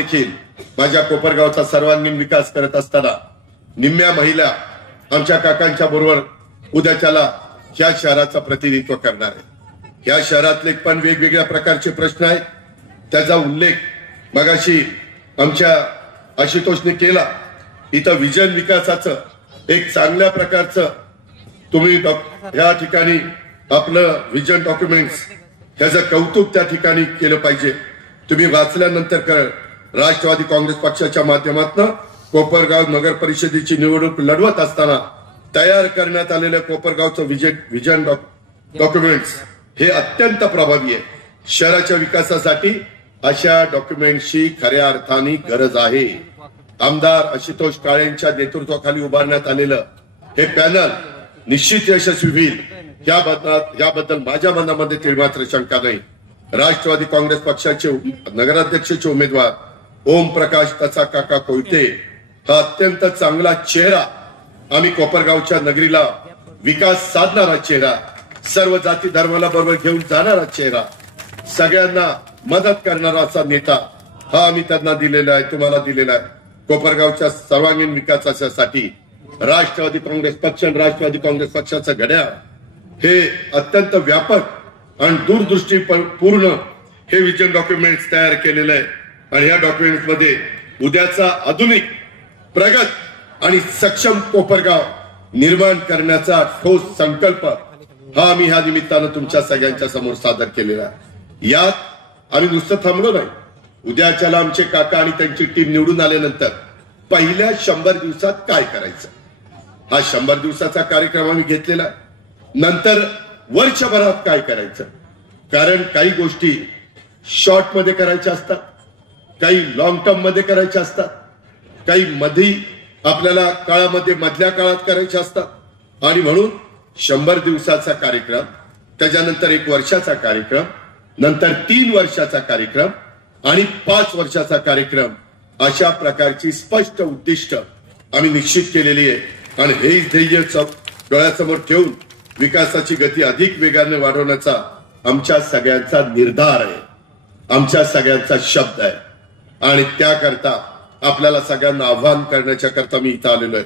देखील माझ्या कोपरगावचा सर्वांगीण विकास करत असताना निम्म्या महिला आमच्या काकांच्या बरोबर उद्याच्याला ह्या शहराचं प्रतिनिधित्व करणार आहे। ह्या शहरातले पण वेगवेगळ्या प्रकारचे प्रश्न आहेत, त्याचा उल्लेख मगाशी आमच्या आशुतोषने केला। इथं विजन विकासाचं एक चांगल्या प्रकारचं तुम्ही या ठिकाणी आपलं विजन डॉक्युमेंट्स त्याचं कौतुक त्या ठिकाणी केलं पाहिजे। तुम्ही वाचल्यानंतर राष्ट्रवादी काँग्रेस पक्षाच्या माध्यमातून कोपरगाव नगर परिषदेची निवडणूक लढवत असताना तयार करण्यात आलेलं कोपरगावचं विजन डॉक्युमेंट्स हे अत्यंत प्रभावी आहे। शहराच्या विकासासाठी अशा डॉक्युमेंट्सची खऱ्या अर्थाने गरज आहे। आमदार आशुतोष काळेंच्या नेतृत्वाखाली उभारण्यात आलेलं हे पॅनल निश्चित यशस्वी होईल याबद्दल माझ्या मनामध्ये तिळमात्र शंका नाही। राष्ट्रवादी काँग्रेस पक्षाचे नगराध्यक्षाचे उमेदवार ओम प्रकाश तथा काका कोयते हा अत्यंत चांगला चेहरा, आम्ही कोपरगावच्या नगरीला विकास साधणारा चेहरा, सर्व जाती धर्माला बरोबर घेऊन जाणारा चेहरा, सगळ्यांना मदत करणारा असा नेता हा आम्ही त्यांना दिलेला आहे, तुम्हाला दिलेला आहे। कोपरगावच्या सर्वांगीण विकासासाठी राष्ट्रवादी काँग्रेस पक्ष आणि राष्ट्रवादी काँग्रेस पक्षाचं घड्याळ हे अत्यंत व्यापक आणि दूरदृष्टीपूर्ण हे विजन डॉक्युमेंट्स तयार केलेलं आहे। आणि या डॉक्युमेंट्स मध्ये उद्याचा आधुनिक, प्रगत आणि सक्षम कोपरगाव निर्माण करण्याचा ठोस संकल्प हा आम्ही ह्या निमित्तानं तुमच्या सगळ्यांच्या समोर सादर केलेला आहे। यात आम्ही नुसतं थांबलो नाही। उद्याच्याला आमचे काका आणि त्यांची टीम निवडून आल्यानंतर पहिल्या 100 दिवसात काय करायचं, हा 100 दिवसाचा कार्यक्रम आम्ही घेतलेला आहे। नंतर वर्षभरात काय करायचं, कारण काही गोष्टी शॉर्ट मध्ये करायच्या असतात, काही लॉंग टर्म मध्ये करायच्या असतात, काही मध्ये आपल्याला काळामध्ये मधल्या काळात करायच्या असतात। आणि म्हणून 100 दिवसाचा कार्यक्रम, त्याच्यानंतर 1 वर्षाचा कार्यक्रम, नंतर 3 वर्षाचा कार्यक्रम आणि 5 वर्षाचा कार्यक्रम, अशा प्रकारची स्पष्ट उद्दिष्ट आम्ही निश्चित केलेली आहे। आणि हे ध्येय डोळ्यासमोर ठेवून विकासाची गती अधिक वेगाने वाढवण्याचा आमच्या सगळ्यांचा निर्धार आहे, आमच्या सगळ्यांचा शब्द आहे। आणि त्याकरता आपल्याला सगळ्यांना आव्हान करण्याच्या करता मी इथं आलेलो आहे।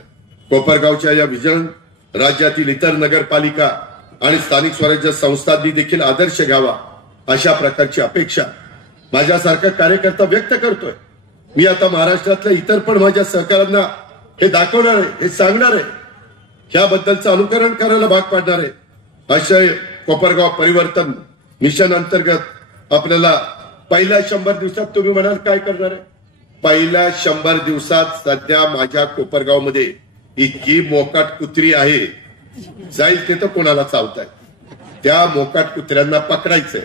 कोपरगावच्या या विजन राज्यातील इतर नगरपालिका आणि स्थानिक स्वराज्य संस्थांनी देखील आदर्श घ्यावा, अशा प्रकारची अपेक्षा माझ्यासारखा कार्यकर्ता व्यक्त करतोय। मी आता महाराष्ट्रातल्या इतर पण माझ्या सहकाऱ्यांना हे दाखवणार आहे, हे सांगणार आहे, ह्याबद्दलचं अनुकरण करायला भाग पाडणार आहे। अशा कोपरगाव परिवर्तन मिशन अंतर्गत आपल्याला पहिल्या 100 दिवसात तुम्ही म्हणाल काय करणार आहे? पहिल्या 100 दिवसात सध्या माझ्या कोपरगावमध्ये इतकी मोकाट कुत्री आहे, जाईल ते तर कोणाला चावताय, त्या मोकाट कुत्र्यांना पकडायचंय,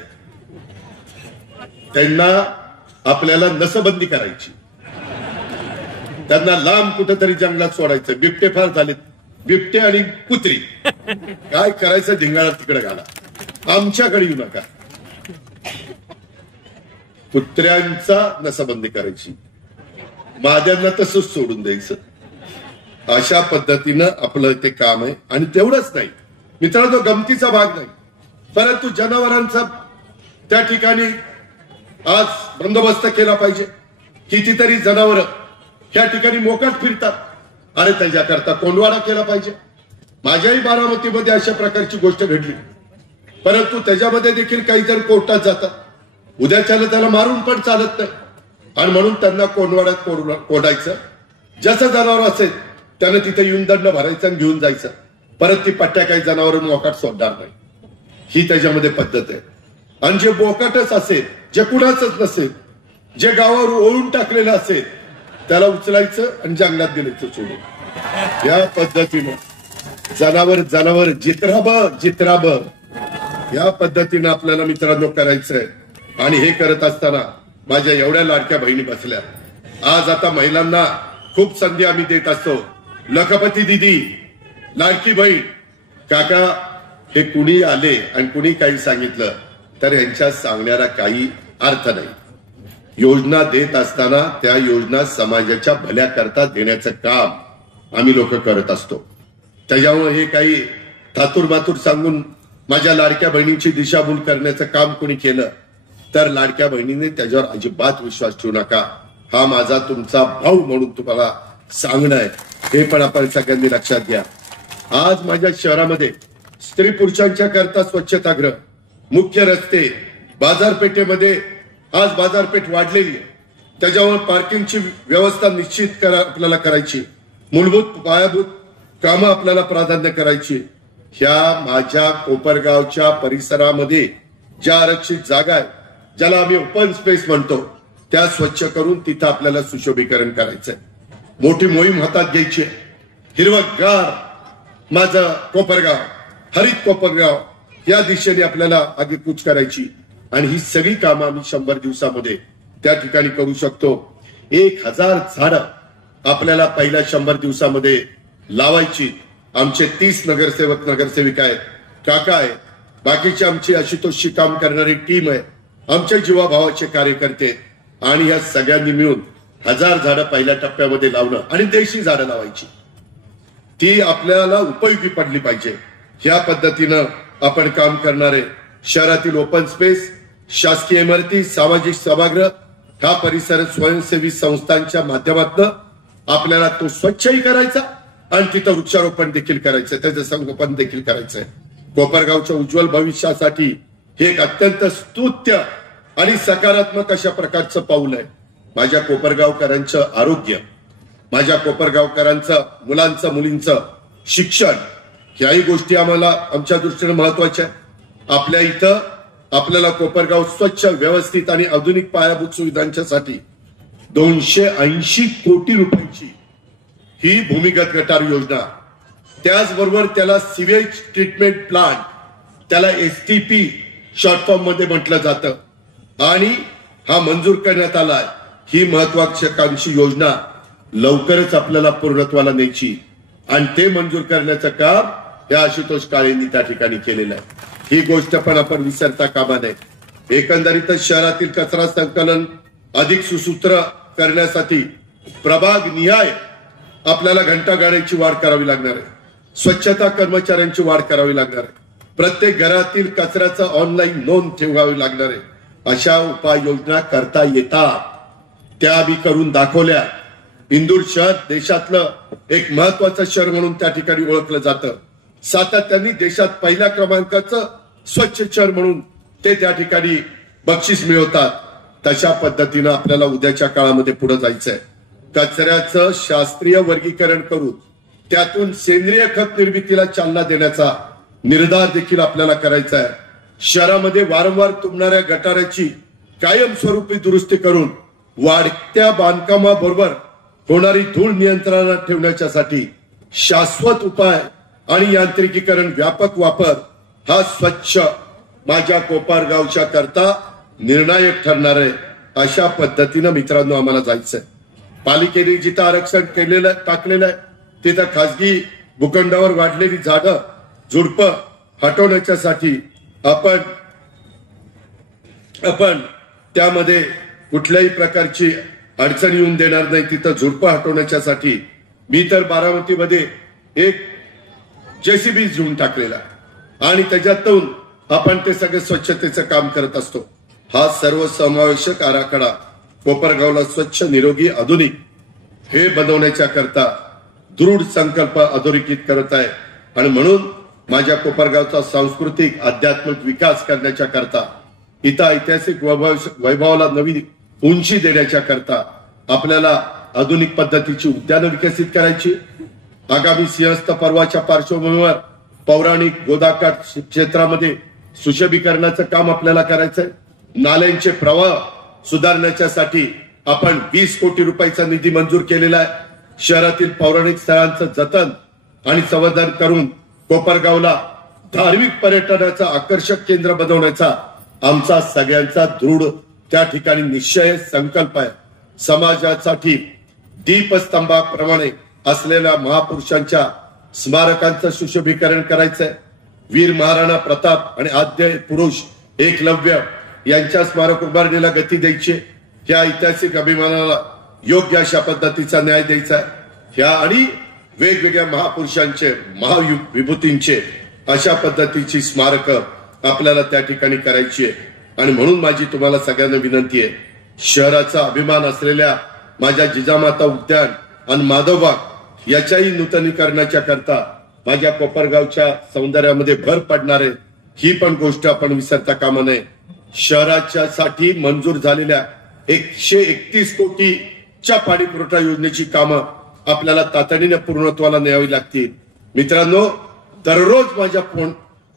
त्यांना आपल्याला नसबंदी करायची, त्यांना लांब कुठेतरी जंगलात सोडायचं। बिबटे फार झालेत, बिबटे आणि कुत्री, काय करायचं धिंगाणा तिकडे घाला, आमच्याकडे येऊ नका। कुत्र्यांचा नसबंदी करायची, माद्यांना तसंच सोडून द्यायचं, अशा पद्धतीनं आपलं ते काम आहे। आणि तेवढंच नाही मित्रांनो, गमतीचा भाग नाही, परंतु जनावरांचा त्या ठिकाणी आज बंदोबस्त केला पाहिजे। कितीतरी जनावर त्या ठिकाणी मोकाट फिरतात, अरे त्याच्याकरता कोंडवाडा केला पाहिजे। माझ्याही बारामतीमध्ये अशा प्रकारची गोष्ट घडली, परंतु त्याच्यामध्ये देखील काही जण कोर्टात जातात, उद्याच्याला त्याला मारून पण चालत नाही, आणि म्हणून त्यांना कोंडवाड्यात कोंडायचं। जसं जनावर असेल त्यानं तिथे येऊन दंड भरायचं आणि घेऊन जायचं, परत ती पट्ट्या काही जनावर मोकाट सोडणार नाही, ही त्याच्यामध्ये पद्धत आहे। आणि जे बोकाटच असेल, जे कुणाचंच नसेल, जे गावावर ओळून टाकलेलं असेल, त्याला उचलायचं आणि जंगलात दिलायचं सोडून। या पद्धतीनं जनावर जित्राब या पद्धतीनं आपल्याला मित्रांनो करायचंय। आणि हे करत असताना माझ्या एवढ्या लाडक्या बहिणी बसल्या, आज आता महिलांना खूप संधी आम्ही देत असतो। लखपती दिदी, लाडकी बहीण, काका, हे कुणी आले आणि कुणी काही सांगितलं तर यांच्या सांगण्याला काही अर्थ नाही। योजना देत असताना त्या योजना समाजाच्या भल्याकरता देण्याचं काम आम्ही लोक करत असतो। त्याच्यामुळे हे काही थातूर सांगून माझ्या लाडक्या बहिणींची दिशाभूल करण्याचं काम कोणी केलं तर लाडक्या बहिणीने त्याच्यावर अजिबात विश्वास ठेवू नका। हा माझा तुमचा भाऊ म्हणून तुम्हाला सांगणं आहे, हे पण आपण सगळ्यांनी लक्षात घ्या. आज माझ्या शहरामध्ये स्त्री पुरुषांच्या करता स्वच्छतागृह, मुख्य रस्ते, बाजारपेठेमध्ये आज बाजारपेठ वाढलेली आहे, त्याच्यावर पार्किंगची व्यवस्था निश्चित आपल्याला करायची, मूलभूत पायाभूत कामं आपल्याला प्राधान्य करायची. ह्या माझ्या कोपरगावच्या परिसरामध्ये ज्या आरक्षित जागा आहे, ज्याला आम्ही ओपन स्पेस म्हणतो, त्या स्वच्छ करून तिथं आपल्याला सुशोभीकरण करायचंय. मोठी मोहीम हातात घ्यायची. हिरवगार माझं कोपरगाव, हरित कोपरगाव या दिशेने आपल्याला आगेकूच करायची. आणि ही सगळी कामं आम्ही 100 दिवसामध्ये त्या ठिकाणी करू शकतो. 1000 झाडं आपल्याला पहिल्या 100 दिवसामध्ये लावायची. आमचे 30 नगरसेवक नगरसेविका आहेत, काका आहे, बाकीची आमची आशुतोषची काम करणारी टीम आहे, आमच्या जीवाभावाचे कार्यकर्ते, आणि या सगळ्यांनी मिळून 1000 झाडं पहिल्या टप्प्यामध्ये लावणं आणि देशी झाडं लावायची. ती आपल्याला उपयोगी पडली पाहिजे. ह्या पद्धतीनं आपण काम करणारे शहरातील ओपन स्पेस, शासकीय इमारती, सामाजिक सभागृह, हा परिसर स्वयंसेवी संस्थांच्या माध्यमातून आपल्याला तो स्वच्छही करायचा आणि तिथं वृक्षारोपण देखील करायचंय, त्याचं संगोपन देखील करायचंय. कोपरगावच्या उज्ज्वल भविष्यासाठी हे एक अत्यंत स्तुत्य आणि सकारात्मक अशा प्रकारचं पाऊल आहे. माझ्या कोपरगावकरांचं आरोग्य, माझ्या कोपरगावकरांचं मुलांचं मुलींचं शिक्षण, ह्याही गोष्टी आम्हाला आमच्या दृष्टीने महत्वाच्या आहे. आपल्या इथं आपल्याला कोपरगाव स्वच्छ, व्यवस्थित आणि आधुनिक पायाभूत सुविधांच्यासाठी 280 कोटी रुपयांची ही भूमिगत गटार योजना, त्याचबरोबर त्याला सिवेज ट्रीटमेंट प्लांट, त्याला STP शॉर्ट फॉर्म मध्ये म्हटलं जातं, आणि हा मंजूर करण्यात आलाय. ही महत्वाकांक्षी योजना लवकरच आपल्याला पूर्णत्वाला न्यायची आणि ते मंजूर करण्याचं काम या आशुतोष काळेंनी त्या ठिकाणी केलेलं आहे. ही गोष्ट पण आपण विसरता कामा नये. एकंदरीतच शहरातील कचरा संकलन अधिक सुसूत्र करण्यासाठी प्रभाग निहाय आपल्याला घंटागाड्यांची वाढ करावी लागणार आहे, स्वच्छता कर्मचाऱ्यांची वाढ करावी लागणार आहे, प्रत्येक घरातील कचऱ्याचा ऑनलाईन नोंद ठेवावी लागणार आहे. अशा उपाययोजना करता येतात, त्या आम्ही करून दाखवल्या. इंदूर शहर देशातलं एक महत्वाचं शहर म्हणून त्या ठिकाणी ओळखलं जातं. सातत्याने देशात पहिल्या क्रमांकाचं स्वच्छ शहर म्हणून ते त्या ठिकाणी बक्षीस मिळवतात. तशा पद्धतीनं आपल्याला उद्याच्या काळामध्ये पुढे जायचंय. कचऱ्याचं शास्त्रीय वर्गीकरण करून त्यातून सेंद्रिय खत निर्मितीला चालना देण्याचा निर्धार देखील आपल्याला करायचा आहे. शहरामध्ये वारंवार तुंबणाऱ्या गटाराची कायमस्वरूपी दुरुस्ती करून वाढत्या बांधकामाबरोबर होणारी धूळ नियंत्रणात ठेवण्यासाठी शाश्वत उपाय आणि यांत्रिकीकरण व्यापक वापर हा स्वच्छ माझ्या कोपरगावच्या करता निर्णायक ठरणार आहे. अशा पद्धतीनं मित्रांनो आम्हाला जायचंय. पालिकेने जिथं आरक्षण केलेलं टाकलेलं आहे तिथं खासगी भूखंडावर वाढलेली झाडं झुडपं हटवण्याच्यासाठी आपण त्यामध्ये कुठल्याही प्रकारची अडचण येऊन देणार नाही. तिथं झुडपं हटवण्याच्यासाठी मी तर बारामतीमध्ये एक JCB घेऊन टाकलेला आणि त्याच्यातून आपण ते सगळे स्वच्छतेचं काम करत असतो. हा सर्वसमावेशक आराखडा कोपरगावला स्वच्छ, निरोगी, आधुनिक हे बनवण्याच्या करता दृढ संकल्प अधोरेखित करत आहे. आणि म्हणून माझ्या कोपरगावचा सांस्कृतिक आध्यात्मिक विकास करण्याच्या करता, इथं ऐतिहासिक वैभवाला नवी उंची देण्याच्या करता आपल्याला आधुनिक पद्धतीची उद्यानं विकसित करायची. आगामी सिंहस्थ पर्वाच्या पार्श्वभूमीवर पौराणिक गोदाकाठ क्षेत्रामध्ये सुशोभीकरणाचं काम आपल्याला करायचंय. नाल्यांचे प्रवाह सुधारण्याच्यासाठी आपण 20 कोटी रुपयाचा निधी मंजूर केलेला आहे. शहरातील पौराणिक स्थळांचं जतन आणि संवर्धन करून कोपरगावला धार्मिक पर्यटनाचं आकर्षक केंद्र बनवण्याचा आमचा सगळ्यांचा दृढ त्या ठिकाणी निश्चय संकल्प आहे. समाजासाठी दीपस्तंभाप्रमाणे असलेल्या महापुरुषांच्या स्मारकांचं सुशोभीकरण करायचंय. वीर महाराणा प्रताप आणि आद्य पुरुष एकलव्य यांच्या स्मारक उभारणीला गती द्यायची. ह्या ऐतिहासिक अभिमानाला योग्य अशा पद्धतीचा न्याय द्यायचा आहे. ह्या आणि वेगवेगळ्या महापुरुषांचे, महाविभूतींचे अशा पद्धतीची स्मारक आपल्याला त्या ठिकाणी करायची आहे. आणि म्हणून माझी तुम्हाला सगळ्यांना विनंती आहे, शहराचा अभिमान असलेल्या माझ्या जिजामाता उद्यान आणि माधवबाग याच्याही नूतनीकरणाच्या करता माझ्या कोपरगावच्या सौंदर्यामध्ये भर पडणार आहे, ही पण गोष्ट आपण विसरता कामा नये. शहराच्या साठी मंजूर झालेल्या 131 कोटीच्या पाणी पुरवठा योजनेची कामं आपल्याला तातडीने पूर्णत्वाला न्यावी लागतील. मित्रांनो, दररोज माझ्या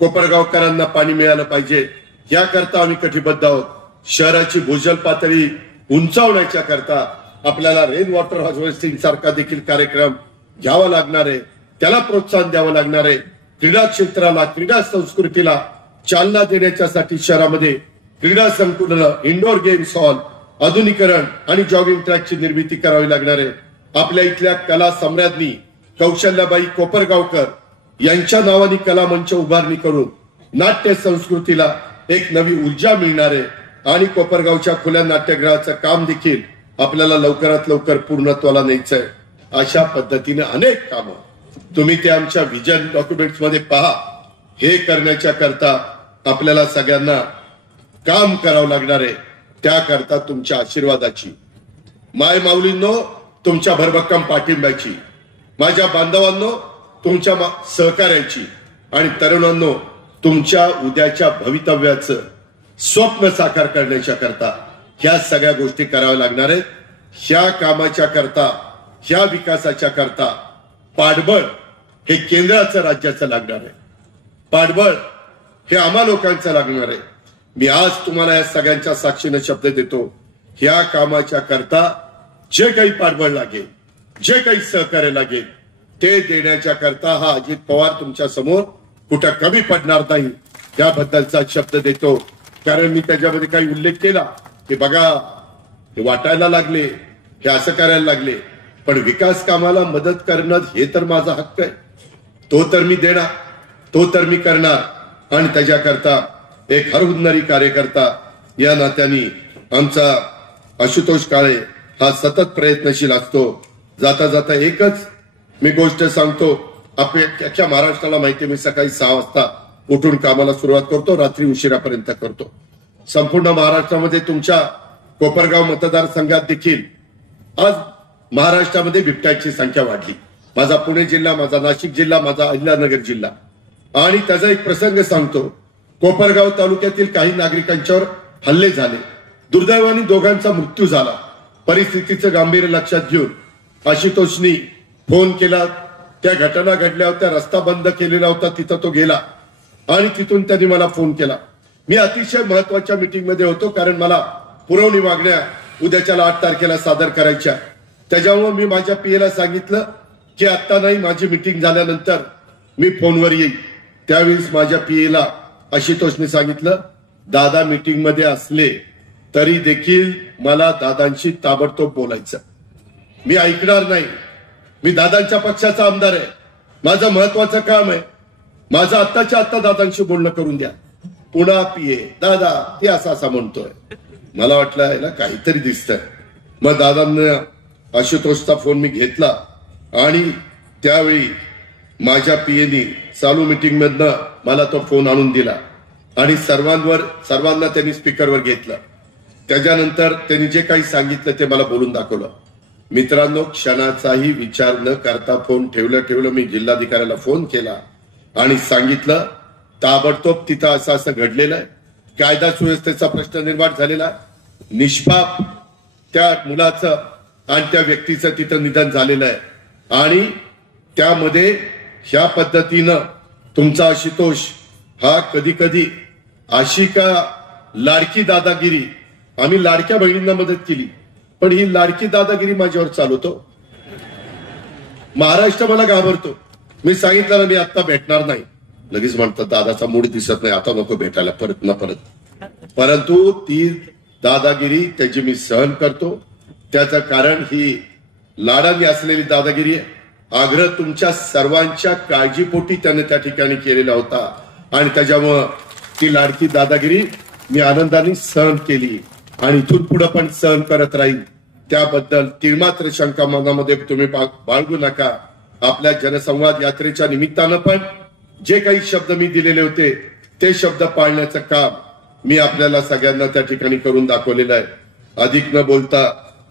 कोपरगावकरांना पाणी मिळालं पाहिजे याकरता आम्ही कटिबद्ध आहोत. शहराची भूजल पातळी उंचावण्याच्या करता आपल्याला रेन वॉटर हार्वेस्टिंग सारखा देखील कार्यक्रम घ्यावा लागणार आहे, त्याला प्रोत्साहन द्यावं लागणार आहे. क्रीडा क्षेत्राला, क्रीडा संस्कृतीला चालना देण्याच्यासाठी शहरामध्ये क्रीडा संकुल, इंडोर गेम्स हॉल, आधुनिकरण आणि जॉगिंग ट्रॅकची निर्मिती करावी लागणार आहे. आपल्या इथल्या कला सम्राज्ञी कौशल्याबाई कोपरगावकर यांच्या नावाने कला मंच उभारणी करून नाट्य संस्कृतीला एक नवी ऊर्जा मिळणार आहे आणि कोपरगावच्या खुल्या नाट्यगृहाचं काम देखील आपल्याला लवकरात लवकर पूर्णत्वाला न्यायचंय. अशा पद्धतीने अनेक कामं तुम्ही ते आमच्या व्हिजन डॉक्युमेंट्स मध्ये पहा. हे करण्याच्या करता आपल्याला सगळ्यांना काम करावं लागणार आहे. त्याकरता तुमच्या आशीर्वादाची, माय माऊलींनो तुमच्या भरभक्कम पाठिंब्याची, माझ्या बांधवांनो तुमच्या सहकार्याची आणि तरुणांनो तुमच्या उद्याच्या भवितव्याचं स्वप्न साकार करण्याच्या करता ह्या सगळ्या गोष्टी कराव्या लागणार आहेत. ह्या कामाच्या करता, ह्या विकासाच्या करता पाठबळ हे केंद्राचं, राज्याचं लागणार आहे. पाठबळ हे आम्हा लोकांचं लागणार आहे. मी आज तुम्हाला या सगळ्यांच्या साक्षीने शब्द देतो, ह्या कामाच्या करता जे काही पाठबळ लागेल, जे काही सहकार्य लागेल ते देण्याच्या करता हा अजित पवार तुमच्या समोर कुठं कमी पडणार नाही, त्याबद्दलचा शब्द देतो. कारण मी त्याच्यामध्ये काही उल्लेख केला की बघा हे वाटायला लागले, हे असं करायला लागले, पण विकास कामाला मदत करणं हे तर माझा हक्क आहे. तो तर मी देणार, तो तर मी करणार. आणि त्याच्याकरता एक हरहुन्नरी कार्यकर्ता या नात्याने आमचा आशुतोष काळे हा सतत प्रयत्नशील असतो. जाता जाता एकच मी गोष्ट सांगतो, अख्ख्या महाराष्ट्राला माहिती, मी सकाळी 6 वाजता उठून कामाला सुरुवात करतो, रात्री उशिरापर्यंत करतो. संपूर्ण महाराष्ट्रामध्ये तुमच्या कोपरगाव मतदारसंघात देखील आज महाराष्ट्रामध्ये बिबट्यांची संख्या वाढली. माझा पुणे जिल्हा, माझा नाशिक जिल्हा, माझा अहिल्यानगर जिल्हा. आणि त्याचा एक प्रसंग सांगतो. कोपरगाव तालुक्यातील काही नागरिकांच्यावर हल्ले झाले. दुर्दैवाने दोघांचा मृत्यू झाला. परिस्थितीचं गांभीर्य लक्षात घेऊन आशुतोषनी फोन केला. त्या घटना घडल्या होत्या, रस्ता बंद केलेला होता, तिथं तो गेला आणि तिथून त्यांनी मला फोन केला. मी अतिशय महत्वाच्या मीटिंग मध्ये होतो, कारण मला पुरवणी मागण्या उद्याच्याला 8 तारखेला सादर करायच्या. त्याच्यामुळे मी माझ्या पीएला सांगितलं की आता नाही, माझी मीटिंग झाल्यानंतर मी फोनवर येईल. त्यावेळेस माझ्या पीएला आशुतोषने सांगितलं, दादा मीटिंग मध्ये असले तरी देखील मला दादांशी ताबडतोब बोलायचं, मी ऐकणार नाही. मी दादांच्या पक्षाचा आमदार आहे, माझं महत्वाचं काम आहे, माझं आत्ताच्या आत्ता दादांशी बोलणं करून द्या. पुन्हा पीए दादा ते असं म्हणतोय. मला वाटलं याला काहीतरी दिसतंय. मग दादांना आशुतोषचा फोन मी घेतला आणि त्यावेळी माझ्या पीएनी चालू मीटिंग मधनं मला तो फोन आणून दिला आणि सर्वांना त्यांनी स्पीकरवर घेतलं. त्याच्यानंतर त्यांनी जे काही सांगितलं ते मला बोलून दाखवलं. मित्रांनो, क्षणाचाही विचार न करता फोन ठेवलं मी जिल्हाधिकाऱ्याला फोन केला आणि सांगितलं ताबडतोब तिथं असं घडलेलं आहे, कायदा सुव्यवस्थेचा प्रश्न निर्माण झालेला, निष्पाप त्या मुलाचं आणि त्या व्यक्तीचं तिथं निधन झालेलं आहे आणि त्यामध्ये ह्या पद्धतीनं तुमचा आशुतोष हा कधी कधी अशी का लाडकी दादागिरी, आम्ही लाडक्या बहिणींना मदत केली पण ही लाडकी दादागिरी माझ्यावर चालवतो. महाराष्ट्र मला घाबरतो. मी सांगितलं ना मी आता भेटणार नाही, लगेच म्हणतात दादाचा मूड दिसत नाही, आता नको भेटायला, परत ना परत. परंतु ती दादागिरी त्याची मी सहन करतो. त्याचं कारण ही लाडाने असलेली दादागिरी आहे. आग्रह तुमच्या सर्वांच्या काळजीपोटी त्याने त्या ठिकाणी केलेला होता आणि त्याच्यामुळं ती लाडकी दादागिरी मी आनंदाने सहन केली आणि इथून पुढे पण सहन करत राहील. त्याबद्दल तीळमात्र शंका मनामध्ये तुम्ही बाळगू नका. आपल्या जनसंवाद यात्रेच्या निमित्तानं पण जे काही शब्द मी दिलेले होते ते शब्द पाळण्याचं काम मी आपल्याला सगळ्यांना त्या ठिकाणी करून दाखवलेलं आहे. अधिक न बोलता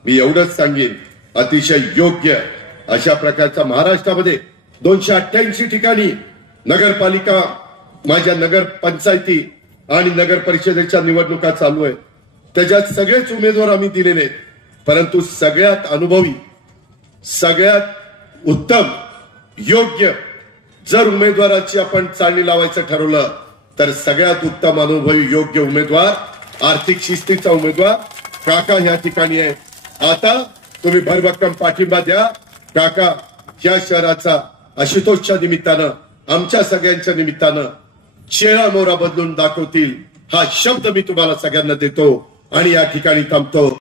मी एवढंच सांगेन, अतिशय योग्य अशा प्रकारच्या महाराष्ट्रामध्ये 288 ठिकाणी नगरपालिका, माझ्या नगर पंचायती आणि नगर परिषदेच्या निवडणुका चालू आहेत. त्याच्यात सगळेच उमेदवार आम्ही दिलेले आहेत, परंतु सगळ्यात अनुभवी, सगळ्यात उत्तम, योग्य जर उमेदवाराची आपण चाळणी लावायचं ठरवलं तर सगळ्यात उत्तम, अनुभवी, योग्य उमेदवार, आर्थिक शिस्तीचा उमेदवार काका ह्या ठिकाणी आहे. आता तुम्ही भरभक्कम पाठिंबा द्या. काका या शहराचा आशुतोषच्या निमित्तानं, आमच्या सगळ्यांच्या निमित्तानं चेहरा मोहरा बदलून दाखवतील, हा शब्द मी तुम्हाला सगळ्यांना देतो आणि या ठिकाणी थांबतो.